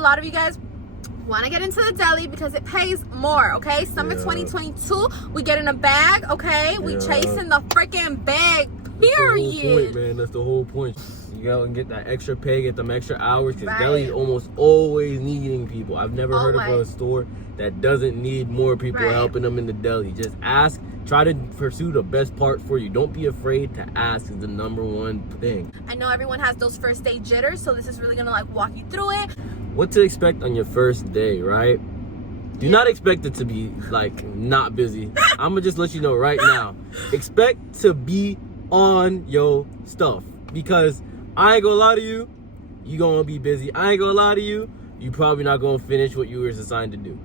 a lot of you guys want to get into the deli because it pays more, okay? Summer 2022, we get in a bag, okay? We chasing the freaking bag, period. That's the whole point, man. That's the whole point. You go and get that extra pay, get them extra hours, because deli's almost always needing people. I've never heard of a store that doesn't need more people helping them in the deli. Just ask, try to pursue the best part for you. Don't be afraid to ask is the #1 thing. I know everyone has those first day jitters, so this is really gonna like walk you through it. What to expect on your first day, right? Do not expect it to be like not busy. I'm gonna just let you know right now. Expect to be on your stuff, because I ain't gonna lie to you, you gonna be busy. I ain't gonna lie to you, you probably not gonna finish what you were assigned to do.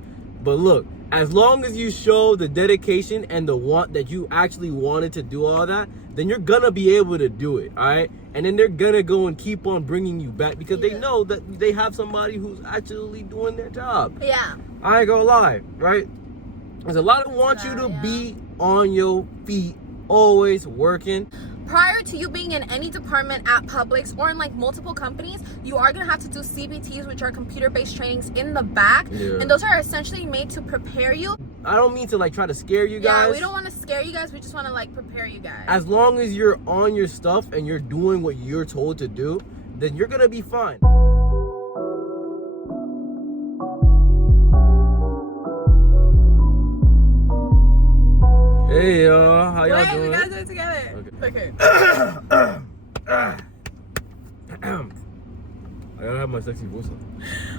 But look, as long as you show the dedication and the want that you actually wanted to do all that, then you're gonna be able to do it, all right? And then they're gonna go and keep on bringing you back because they know that they have somebody who's actually doing their job. Yeah. I ain't gonna lie, right? There's a lot of want you to be on your feet, always working. Prior to you being in any department at Publix or in like multiple companies, you are gonna have to do CBTs, which are computer-based trainings in the back, and those are essentially made to prepare you. I don't mean to like try to scare you guys. Yeah, we don't want to scare you guys. We just want to like prepare you guys. As long as you're on your stuff and you're doing what you're told to do, then you're gonna be fine. Hey y'all, how y'all doing? We gotta do it together. Okay. I gotta have my sexy voice on.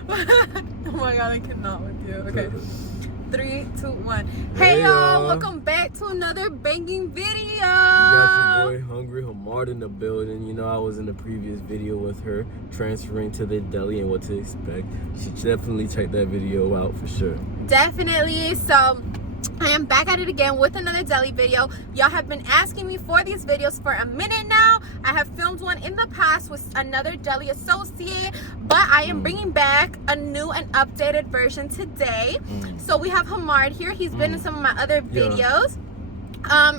Oh my god, I cannot with you. Okay. 3, 2, 1. Hey Hey y'all, welcome back to another banging video. You got your boy Hungry Hamard in the building. You know, I was in the previous video with her transferring to the deli and what to expect. She definitely check that video out for sure. Definitely. So I am back at it again with another deli video. Y'all have been asking me for these videos for a minute now. I have filmed one in the past with another deli associate, but I am bringing back a new and updated version today. So we have Hamard here. He's been in some of my other videos.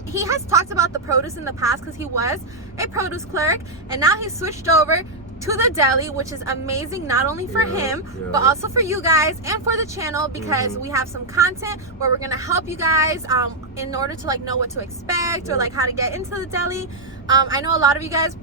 He has talked about the produce in the past because he was a produce clerk, and now he's switched over to the deli, which is amazing, not only for him but also for you guys and for the channel, because we have some content where we're gonna help you guys in order to like know what to expect or like how to get into the deli. I know a lot of you guys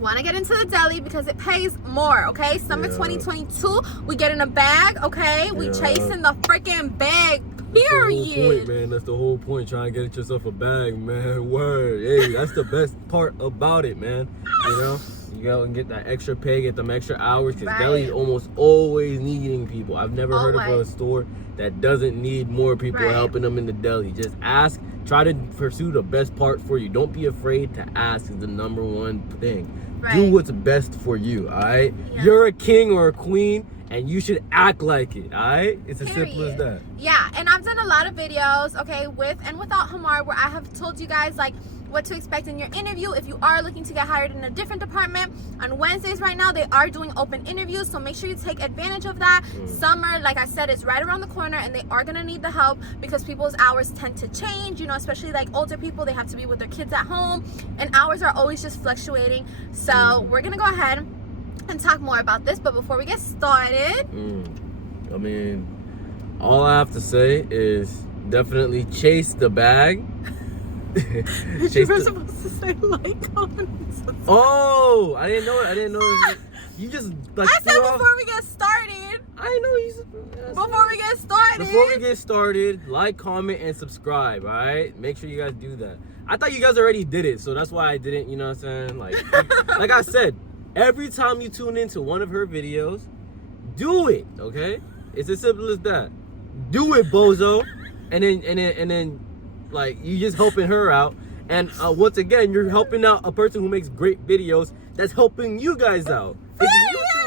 want to get into the deli because it pays more, okay? Summer 2022, we get in a bag, okay? We chasing the freaking bag, period. That's the whole point, man. That's the whole point. Trying to get yourself a bag, man. Word. Hey, that's the best part about it, man. You know? You go and get that extra pay, get them extra hours, because deli's almost always needing people. I've never heard of a store that doesn't need more people helping them in the deli. Just ask, try to pursue the best part for you. Don't be afraid to ask is the #1 thing. Do what's best for you, all right? You're a king or a queen, and you should act like it, all right? It's as simple as that. Yeah, and I've done a lot of videos, okay, with and without Hamard, where I have told you guys like what to expect in your interview if you are looking to get hired in a different department. On Wednesdays right now, they are doing open interviews, so make sure you take advantage of that. Summer, like I said, is right around the corner, and they are gonna need the help because people's hours tend to change, you know, especially like older people. They have to be with their kids at home, and hours are always just fluctuating. So we're gonna go ahead and talk more about this, but before we get started, I mean, all I have to say is definitely chase the bag. You were supposed to say like, comment, and subscribe. Oh, I didn't know it. I didn't know it. You just like. I said before we get started. I know you. Before we get started. Before we get started, like, comment, and subscribe. All right, make sure you guys do that. I thought you guys already did it, so that's why I didn't. You know what I'm saying? Like I said, every time you tune into one of her videos, do it. Okay, it's as simple as that. Do it, bozo, and then. Like, you just helping her out, and once again, you're helping out a person who makes great videos that's helping you guys out. It's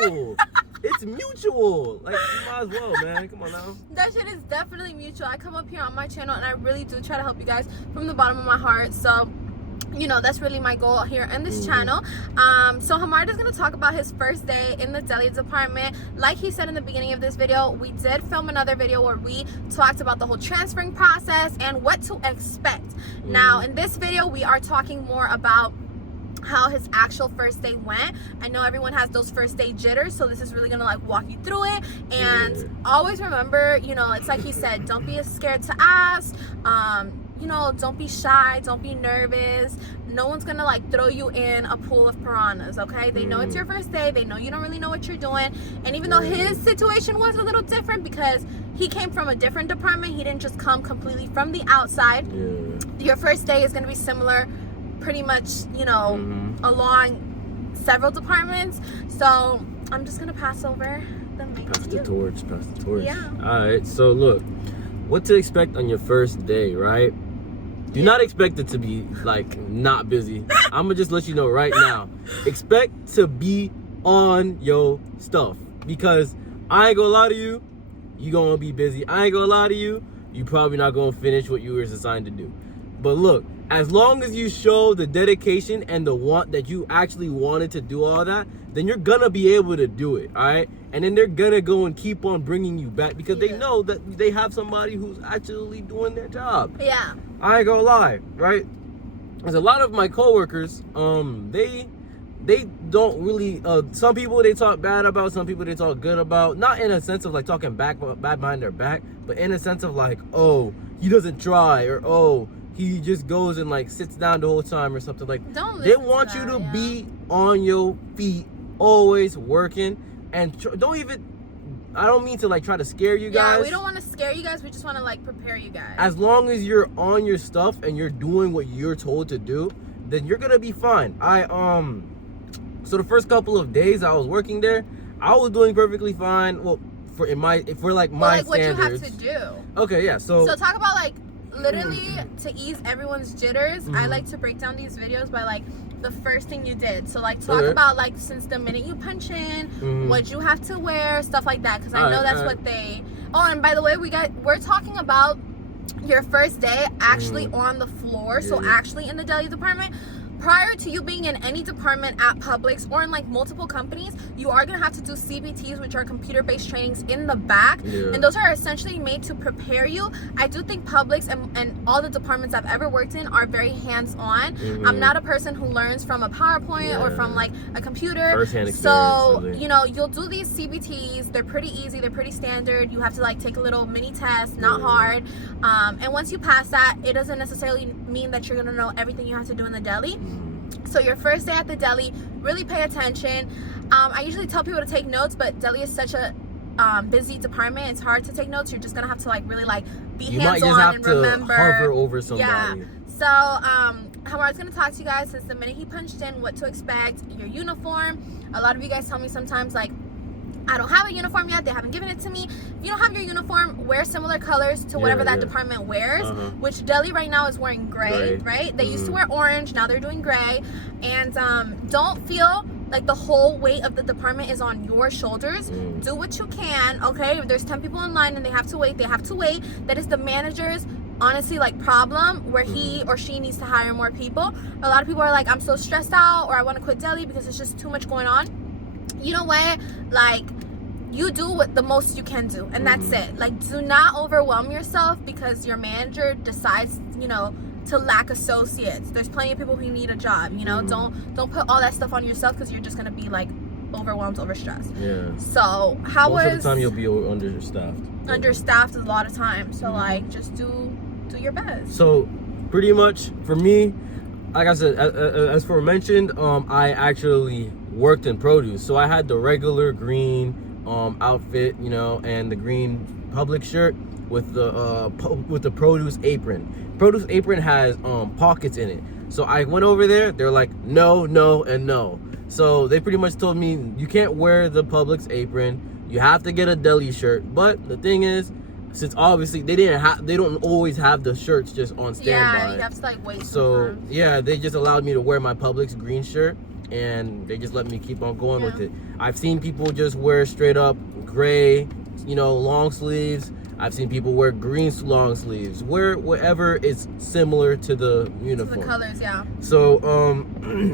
mutual. It's mutual. Like, you might as well, man. Come on now. That shit is definitely mutual. I come up here on my channel and I really do try to help you guys from the bottom of my heart. So, you know, that's really my goal here in this channel. So Hamard is going to talk about his first day in the deli department. Like he said in the beginning of this video, we did film another video where we talked about the whole transferring process and what to expect. Now in this video we are talking more about how his actual first day went. I know everyone has those first day jitters, so this is really gonna like walk you through it. And always remember, you know, it's like he said, don't be scared to ask. You know, don't be shy, don't be nervous. No one's gonna like throw you in a pool of piranhas, okay? They know it's your first day, they know you don't really know what you're doing. And even though his situation was a little different because he came from a different department, he didn't just come completely from the outside. Your first day is gonna be similar pretty much, you know, along several departments. So I'm just gonna pass over the mic to you. Pass the torch. Yeah. All right, so look, what to expect on your first day, right? Do not expect it to be like not busy. I'm gonna just let you know right now. Expect to be on your stuff, because I ain't gonna lie to you, you gonna be busy. I ain't gonna lie to you, you probably not gonna finish what you were assigned to do. But look, as long as you show the dedication and the want that you actually wanted to do all that, then you're gonna be able to do it, all right? And then they're gonna go and keep on bringing you back because they know that they have somebody who's actually doing their job. Yeah. I ain't gonna lie, right? There's a lot of my coworkers, they don't really, some people they talk bad about, some people they talk good about, not in a sense of like talking bad behind their back, but in a sense of like, oh, he doesn't try, or oh, he just goes and like sits down the whole time or something. Like, they want you to be on your feet, always working, and don't even, I don't mean to like try to scare you guys. Yeah, we don't want to scare you guys. We just want to like prepare you guys. As long as you're on your stuff and you're doing what you're told to do, then you're gonna be fine. So the first couple of days I was working there, I was doing perfectly fine. Well, for my standards. What you have to do. Okay, yeah. So talk about like literally to ease everyone's jitters. I like to break down these videos by like the first thing you did. So like talk about like since the minute you punch in, what you have to wear, stuff like that. Because I know that's what they. Oh, and by the way, we're talking about your first day actually on the floor. So actually in the deli department. Prior to you being in any department at Publix or in like multiple companies, you are going to have to do CBTs, which are computer-based trainings in the back. And those are essentially made to prepare you. I do think Publix and all the departments I've ever worked in are very hands-on. I'm not a person who learns from a PowerPoint or from like a computer. First-hand experience. So, you know, you'll do these CBTs. They're pretty easy. They're pretty standard. You have to like take a little mini test, not hard. And once you pass that, it doesn't necessarily mean that you're going to know everything you have to do in the deli. So your first day at the deli, really pay attention. I usually tell people to take notes, but deli is such a busy department. It's hard to take notes. You're just gonna have to like really like be hands-on and remember. Hover over somebody. Yeah. So Hamar's gonna talk to you guys since the minute he punched in, what to expect, your uniform. A lot of you guys tell me sometimes like, I don't have a uniform yet, they haven't given it to me. If you don't have your uniform, wear similar colors to whatever that department wears, which deli right now is wearing gray. Right? They used to wear orange, now they're doing gray. And don't feel like the whole weight of the department is on your shoulders. Do what you can, okay? If there's 10 people in line and they have to wait, they have to wait. That is the manager's honestly like problem where he or she needs to hire more people. A lot of people are like, I'm so stressed out, or I want to quit deli because it's just too much going on. You know what, like, you do what the most you can do, and that's it. Like, do not overwhelm yourself because your manager decides, you know, to lack associates. There's plenty of people who need a job, you know. Don't put all that stuff on yourself because you're just gonna be like overwhelmed, overstressed. So most of the time you'll be understaffed a lot of times. So like, just do your best. So pretty much for me, like I said, as for mentioned, I actually worked in produce, so I had the regular green outfit, you know, and the green Publix shirt with the produce apron. Produce apron has pockets in it, so I went over there. They're like, no, no, and no. So they pretty much told me you can't wear the Publix apron. You have to get a deli shirt. But the thing is, since obviously they don't always have the shirts just on standby. Yeah, you have to like wait. So sometimes. Yeah, they just allowed me to wear my Publix green shirt, and they just let me keep on going with it. I've seen people just wear straight up gray, you know, long sleeves. I've seen people wear green long sleeves. Wear whatever is similar to the uniform. To the colors, yeah. So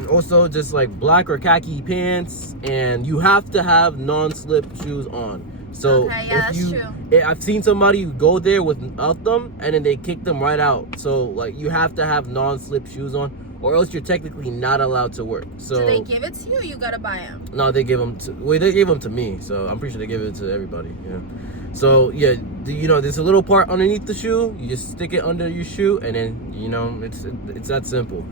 also just like black or khaki pants, and you have to have non-slip shoes on. So okay, yeah, that's true. I've seen somebody go there without them, and then they kick them right out. So like, you have to have non-slip shoes on, or else you're technically not allowed to work. So do they give it to you, or you gotta buy them? No, they give them to. Well, they gave them to me, so I'm pretty sure they give it to everybody. Yeah. So yeah, you know, there's a little part underneath the shoe. You just stick it under your shoe, and then you know it's that simple.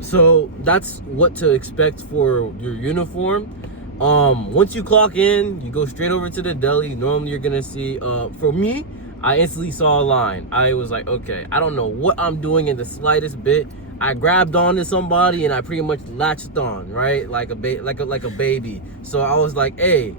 So that's what to expect for your uniform. Once you clock in, you go straight over to the deli. Normally you're gonna see, for me, I instantly saw a line. I was like, okay, I don't know what I'm doing in the slightest bit. I grabbed onto somebody and I pretty much latched on, right? Like a baby. So I was like, hey,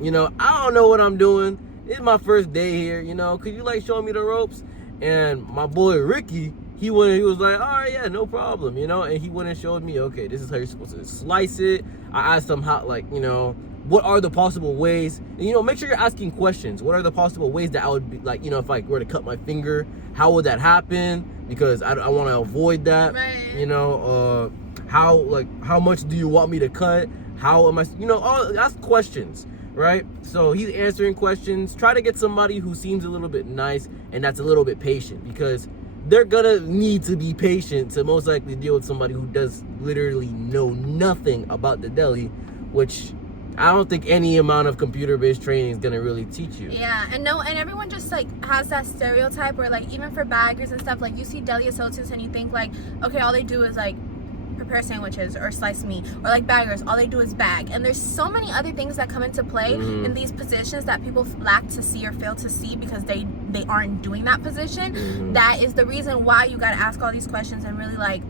you know, I don't know what I'm doing. It's my first day here, you know, could you like show me the ropes? And my boy Ricky, he was like, all right, yeah, no problem, you know, and he went and showed me, okay, this is how you're supposed to slice it. I asked him how, like, you know, what are the possible ways, and, you know, make sure you're asking questions. What are the possible ways that I would be, like, you know, if I were to cut my finger, how would that happen? Because I want to avoid that, right. You know, how much do you want me to cut? How am I, you know, ask questions, right? So he's answering questions. Try to get somebody who seems a little bit nice and that's a little bit patient, because they're gonna need to be patient to most likely deal with somebody who does literally know nothing about the deli, which I don't think any amount of computer-based training is gonna really teach you. Yeah, and everyone just like has that stereotype where, like, even for baggers and stuff, like you see deli associates and you think like, okay, all they do is like prepare sandwiches or slice meat, or like baggers, all they do is bag. And there's so many other things that come into play in these positions that people lack to see or fail to see because they aren't doing that position. That is the reason why you gotta ask all these questions and really, like,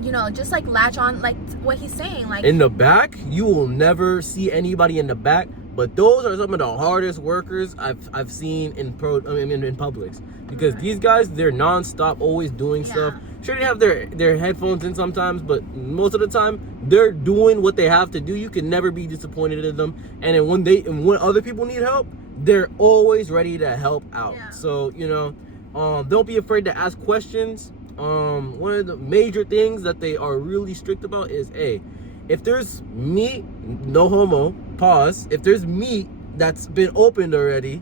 you know, just like latch on, like what he's saying. Like in the back, you will never see anybody in the back, but those are some of the hardest workers I've seen in Publix, because these guys, they're non-stop always doing stuff. Sure, they have their headphones in sometimes, but most of the time they're doing what they have to do. You can never be disappointed in them. And then when other people need help, they're always ready to help out. So, you know, don't be afraid to ask questions. One of the major things that they are really strict about is, hey, if there's meat, no homo, pause, if there's meat that's been opened already,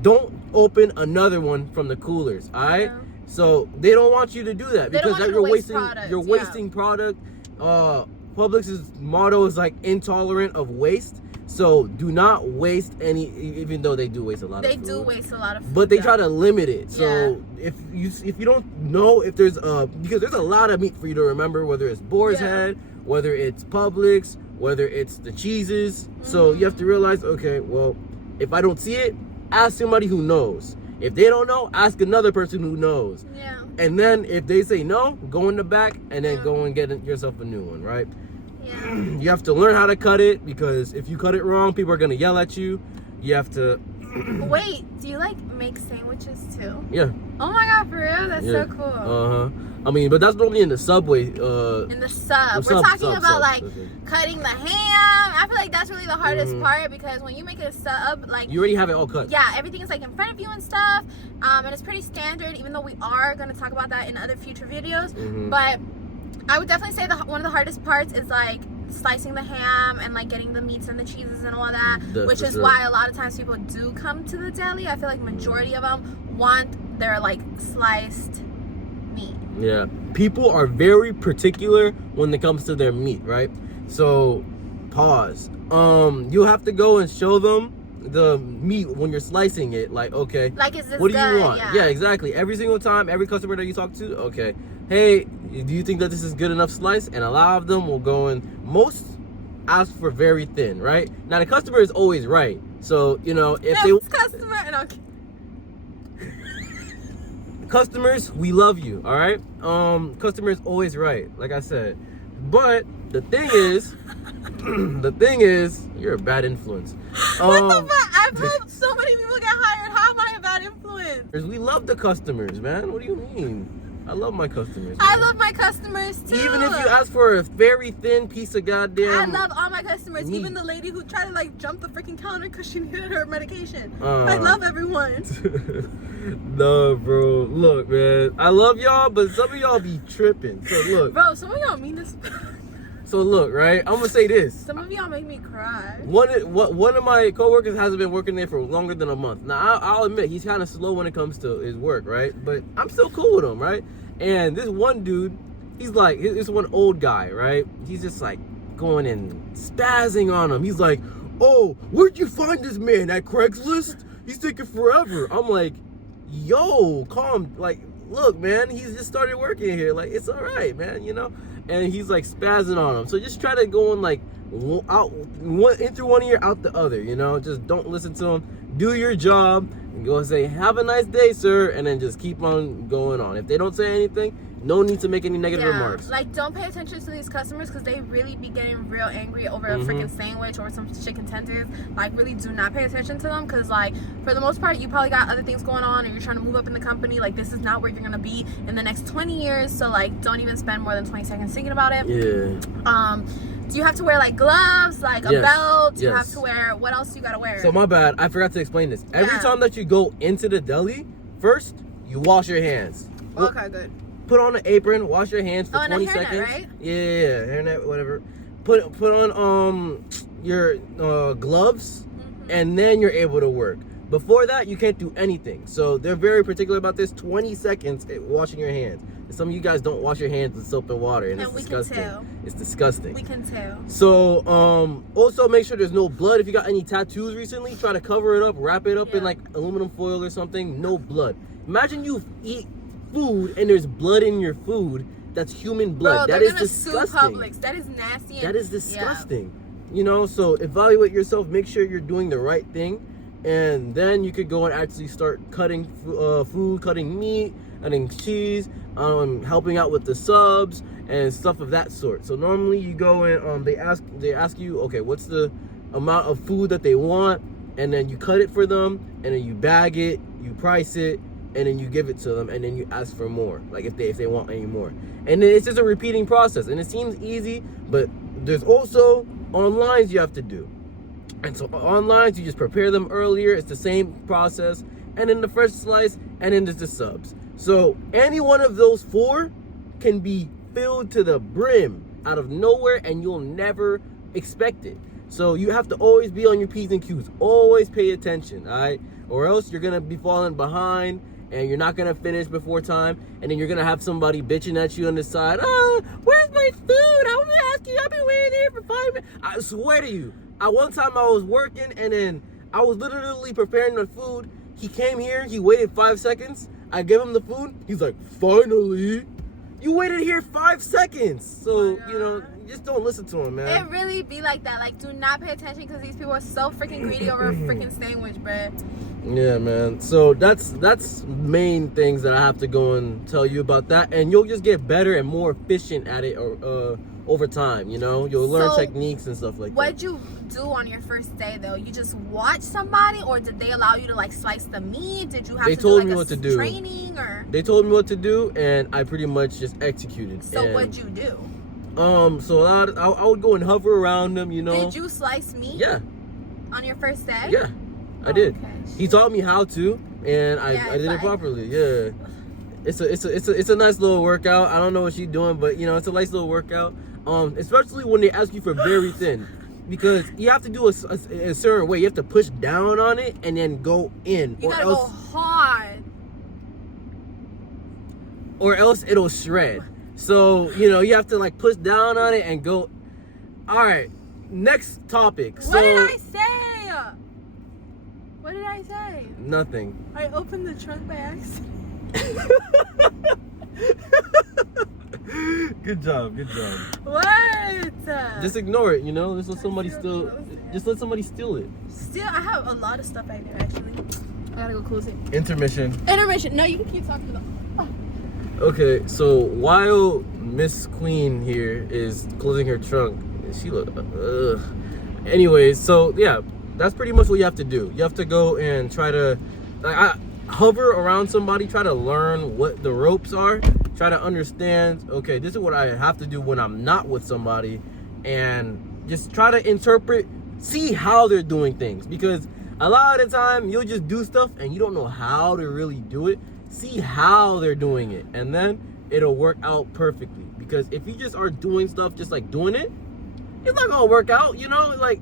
don't open another one from the coolers, all right? So they don't want you to do that, because you're wasting product. Publix's motto is like intolerant of waste. So do not waste any, even though they do waste a lot of food. They do waste a lot of food. But they try to limit it. So if you don't know if there's because there's a lot of meat for you to remember, whether it's boar's head, whether it's Publix, whether it's the cheeses. So you have to realize, okay, well, if I don't see it, ask somebody who knows. If they don't know, ask another person who knows. Yeah. And then if they say no, go in the back and then go and get yourself a new one, right? Yeah. You have to learn how to cut it, because if you cut it wrong, people are gonna yell at you. You have to. Wait, do you like make sandwiches too? Yeah. Oh my god, for real? That's so cool. I mean, but that's normally in the Subway. In the sub. We're talking about cutting the ham. I feel like that's really the hardest part, because when you make a sub, like, you already have it all cut. Yeah, everything is like in front of you and stuff. And it's pretty standard, even though we are gonna talk about that in other future videos. But I would definitely say one of the hardest parts is like slicing the ham and like getting the meats and the cheeses and all that, which is why a lot of times people do come to the deli. I feel like majority of them want their like sliced meat. Yeah, people are very particular when it comes to their meat, right? So pause. You have to go and show them the meat when you're slicing it, like, okay, like, is this what do good? you want? Yeah, exactly. Every single time, every customer that you talk to, okay, hey, do you think that this is good enough slice? And a lot of them will go and most ask for very thin, right? Now the customer is always right, so you know if customer and customers, we love you, all right? Customer is always right, like I said, but the thing is, you're a bad influence. What the fuck? I've helped so many people get hired. How am I a bad influence? We love the customers, man. What do you mean? I love my customers. I love my customers too. Even if you ask for a very thin piece of goddamn, I love all my customers. meat. Even the lady who tried to like jump the freaking counter because she needed her medication. I love everyone. No, bro. Look, man. I love y'all, but some of y'all be tripping. So look, bro. Some of y'all mean this. So look, right? I'm gonna say this. Some of y'all make me cry. One of my coworkers hasn't been working there for longer than a month. Now I'll admit he's kind of slow when it comes to his work, right? But I'm still cool with him, right? And this one dude, he's like, it's one old guy, right? He's just like going and spazzing on him. He's like, oh, where'd you find this man? At Craigslist? He's taking forever. I'm like, yo, calm. Like, look, man, he's just started working here. Like, it's all right, man, you know? And he's like spazzing on him. So just try to go in like out in through one ear, out the other, you know? Just don't listen to him. Do your job and go and say, have a nice day, sir. And then just keep on going on. If they don't say anything, no need to make any negative remarks. Like, don't pay attention to these customers because they really be getting real angry over a freaking sandwich or some chicken tenders. Like, really do not pay attention to them because, like, for the most part, you probably got other things going on or you're trying to move up in the company. Like, this is not where you're going to be in the next 20 years. So, like, don't even spend more than 20 seconds thinking about it. Yeah. Do you have to wear, like, gloves, like a belt? Do you have to wear, what else you got to wear? So, my bad. I forgot to explain this. Every time that you go into the deli, first, you wash your hands. Okay, good. Put on an apron, wash your hands for 20 hairnet, seconds. Right? Yeah, hairnet, whatever. Put on your gloves, and then you're able to work. Before that, you can't do anything. So they're very particular about this. 20 seconds at washing your hands. And some of you guys don't wash your hands with soap and water, and it's disgusting. Can tell. It's disgusting. We can tell. So also make sure there's no blood. If you got any tattoos recently, try to cover it up, wrap it up in like aluminum foil or something. No blood. Imagine you eat food and there's blood in your food. That's human blood. Bro, that is disgusting. Sue Publix. That is nasty. That is disgusting. You know, so evaluate yourself. Make sure you're doing the right thing, and then you could go and actually start cutting food, cutting meat, cutting cheese, helping out with the subs and stuff of that sort. So normally you go and they ask you, okay, what's the amount of food that they want, and then you cut it for them, and then you bag it, you price it, and then you give it to them, and then you ask for more, like if they want any more. And then it's just a repeating process, and it seems easy, but there's also online you have to do. And so online, you just prepare them earlier. It's the same process, and then the fresh slice, and then there's the subs. So any one of those four can be filled to the brim out of nowhere, and you'll never expect it. So you have to always be on your P's and Q's. Always pay attention, all right? Or else you're gonna be falling behind, and you're not gonna finish before time, and then you're gonna have somebody bitching at you on the side. Oh, where's my food? I was gonna ask you. I've been waiting here for 5 minutes. I swear to you, at one time I was working, and then I was literally preparing the food. He came here. He waited 5 seconds. I gave him the food. He's like, finally. You waited here 5 seconds. So, you know, just don't listen to him, man. It really be like that. Like, do not pay attention because these people are so freaking greedy over a freaking sandwich, bruh. Yeah, man. So that's main things that I have to go and tell you about that, and you'll just get better and more efficient at it over time. You know, you'll learn techniques and stuff like that. What'd you do on your first day though? You just watch somebody, or did they allow you to like slice the meat? Did you have to do like a training or? They told me what to do, and I pretty much just executed. So what'd you do? So I would go and hover around them. You know. Did you slice meat? Yeah. On your first day? Yeah. I did. Okay. He taught me how to, and I did it properly. Yeah, it's a nice little workout. I don't know what she's doing, but you know, it's a nice little workout. Especially when they ask you for very thin, because you have to do a certain way. You have to push down on it and then go in. You gotta go hard. Or else it'll shred. So you know, you have to like push down on it and go. All right, next topic. What did I say? What did I say? Nothing. I opened the trunk by accident. Good job. What? Just ignore it, you know? Just let somebody steal it. Still, I have a lot of stuff right there, actually. I gotta go close it. Intermission. No, you can keep talking about. Oh. Okay, so while Miss Queen here is closing her trunk, she look. Anyways, so yeah. That's pretty much what you have to do. You have to go and try to hover around somebody, try to learn what the ropes are, try to understand, okay, this is what I have to do when I'm not with somebody, and just try to interpret, see how they're doing things, because a lot of the time you'll just do stuff and you don't know how to really do it. See how they're doing it, and then it'll work out perfectly. Because if you just are doing stuff just like doing it, it's not gonna work out, you know? Like,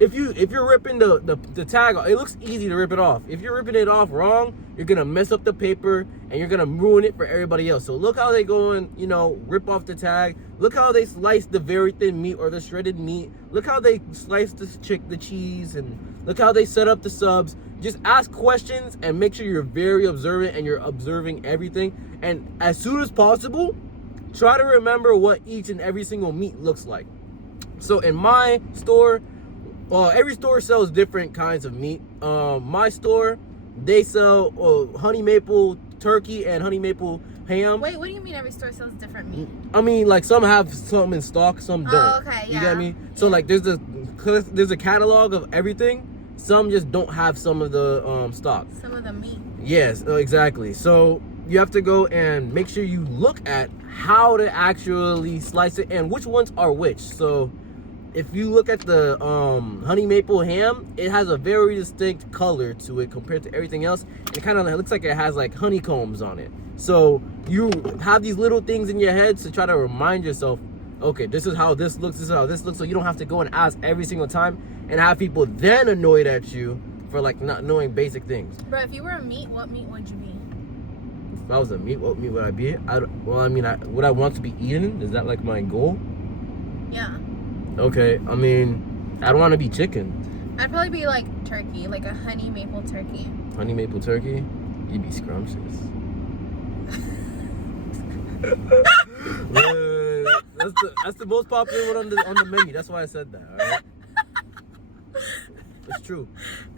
if you're ripping the tag off, it looks easy to rip it off. If you're ripping it off wrong, you're gonna mess up the paper and you're gonna ruin it for everybody else. So look how they go and, you know, rip off the tag. Look how they slice the very thin meat or the shredded meat. Look how they slice the cheese, and look how they set up the subs. Just ask questions and make sure you're very observant and you're observing everything. And as soon as possible, try to remember what each and every single meat looks like. So in my store, every store sells different kinds of meat. My store, they sell honey maple turkey and honey maple ham. Wait, what do you mean every store sells different meat? I mean, like, some have some in stock, some don't. Oh, okay, yeah. You get me? So like there's a catalog of everything. Some just don't have some of the stock. Some of the meat. Yes, exactly. So you have to go and make sure you look at how to actually slice it and which ones are which. So if you look at the honey maple ham, it has a very distinct color to it compared to everything else. It kind of looks like it has like honeycombs on it. So you have these little things in your head to try to remind yourself, okay, this is how this looks, this is how this looks. So you don't have to go and ask every single time and have people then annoyed at you for like not knowing basic things. Bro, if you were a meat, what meat would you be? If I was a meat, what meat would I be? Would I want to be eaten? Is that like my goal? Yeah. Okay, I mean, I don't want to be chicken. I'd probably be like turkey, like a honey maple turkey. Honey maple turkey? You'd be scrumptious. That's the most popular one on the menu. That's why I said that. All right? It's true.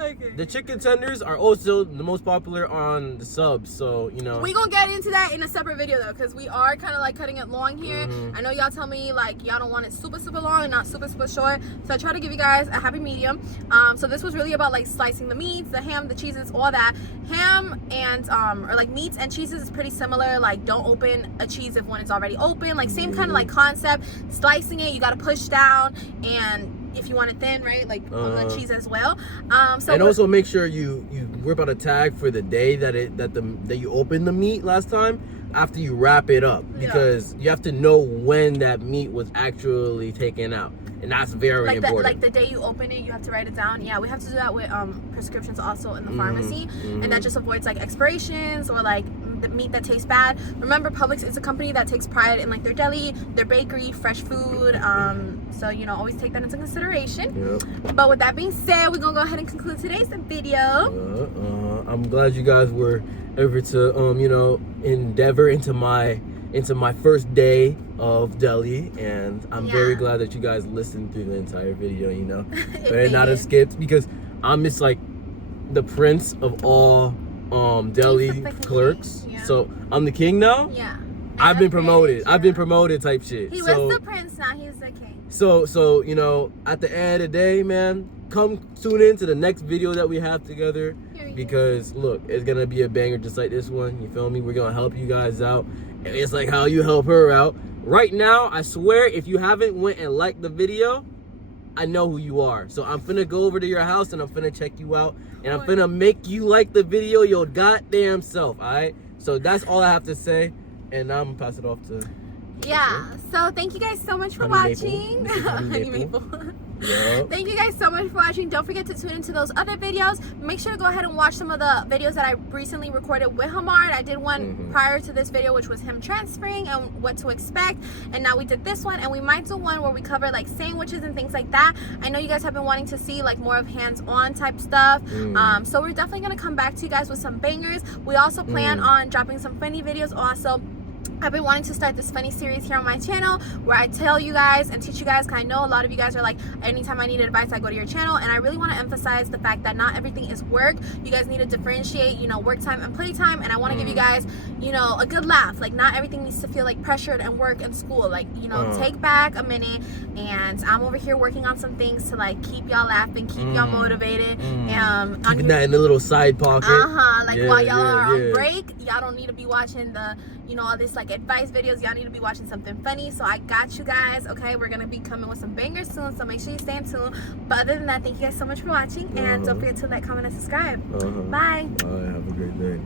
Okay. The chicken tenders are also the most popular on the subs, so you know. We gonna get into that in a separate video though, because we are kind of like cutting it long here. I know y'all tell me like y'all don't want it super long and not super short, so I try to give you guys a happy medium. So this was really about like slicing the meats, the ham, the cheeses, all that. Ham and or like meats and cheeses is pretty similar. Like, don't open a cheese if one is already open. Like, same kind of like concept. Slicing it, you gotta push down, and if you want it thin, right, like on the cheese as well. So and also make sure you rip out a tag for the day that you opened the meat last time after you wrap it up, because you have to know when that meat was actually taken out, and that's very important. Like the day you open it, you have to write it down. Yeah, we have to do that with prescriptions also in the pharmacy, and that just avoids like expirations or like the meat that tastes bad. Remember, Publix is a company that takes pride in like their deli, their bakery, fresh food. So you know, always take that into consideration. Yep. But with that being said, we're gonna go ahead and conclude today's video. I'm glad you guys were able to you know, endeavor into my first day of deli, and I'm very glad that you guys listened through the entire video. You know, but not have skipped, because I'm just like the prince of all deli clerks. So I'm the king now. Yeah. I've been promoted. I've been promoted type shit. He was the prince, now he's the king. So you know, at the end of the day, man, come tune in to the next video that we have together, because look, it's gonna be a banger just like this one. You feel me? We're gonna help you guys out. It's like how you help her out. Right now, I swear, if you haven't went and liked the video, I know who you are. So I'm finna go over to your house and I'm finna check you out, and I'm finna make you like the video your goddamn self. All right? So that's all I have to say, and now I'm gonna pass it off to. Yeah. So thank you guys so much for watching. Honey Maple. Yep. Thank you guys so much for watching. Don't forget to tune into those other videos. Make sure to go ahead and watch some of the videos that I recently recorded with Hamard. I did one prior to this video, which was him transferring and what to expect, and now we did this one, and we might do one where we cover like sandwiches and things like that. I know you guys have been wanting to see like more of hands-on type stuff, so we're definitely going to come back to you guys with some bangers. We also plan on dropping some funny videos also. I've been wanting to start this funny series here on my channel where I tell you guys and teach you guys, because I know a lot of you guys are like, anytime I need advice I go to your channel, and I really want to emphasize the fact that not everything is work. You guys need to differentiate, you know, work time and play time, and I want to give you guys, you know, a good laugh. Like, not everything needs to feel like pressured and work and school. Like, you know, take back a minute, and I'm over here working on some things to like keep y'all laughing, keep y'all motivated, keeping that in the little side pocket. Like while y'all are on break, y'all don't need to be watching the, you know, all this like advice videos. Y'all need to be watching something funny. So I got you guys. Okay, we're gonna be coming with some bangers soon, so make sure you stay tuned. But other than that, thank you guys so much for watching, and don't forget to like, comment, and subscribe. Bye. Have a great day.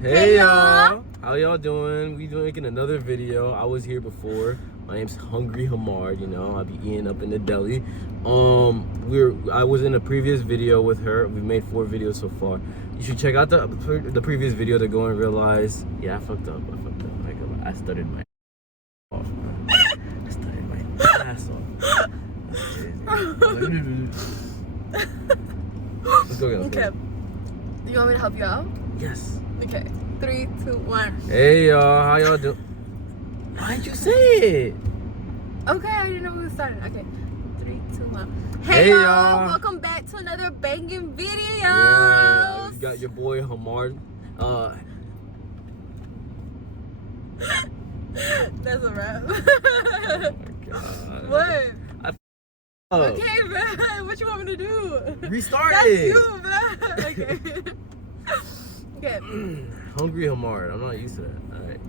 Hey y'all, how y'all doing? We making another video. I was here before. My name's Hungry Hamard. You know, I'll be eating up in the deli. I was in a previous video with her. We've made 4 videos so far. You should check out the previous video to go and realize. Yeah, I fucked up. I started my off. I started my ass off. Let's go. Okay. You want me to help you out? Yes. Okay. 3, 2, 1. Hey y'all, how y'all doing? Why'd you say it? Okay, I didn't know we were starting. Okay. 3, 2, 1. Hey, Hey y'all, y'all. welcome back to another banging video. Yeah, you got your boy Hamard. That's a wrap. Oh my God. What? Oh, Okay, man. What you want me to do? restart That's it. you, man. Okay. Okay. Hungry Hamard. I'm not used to that. All right.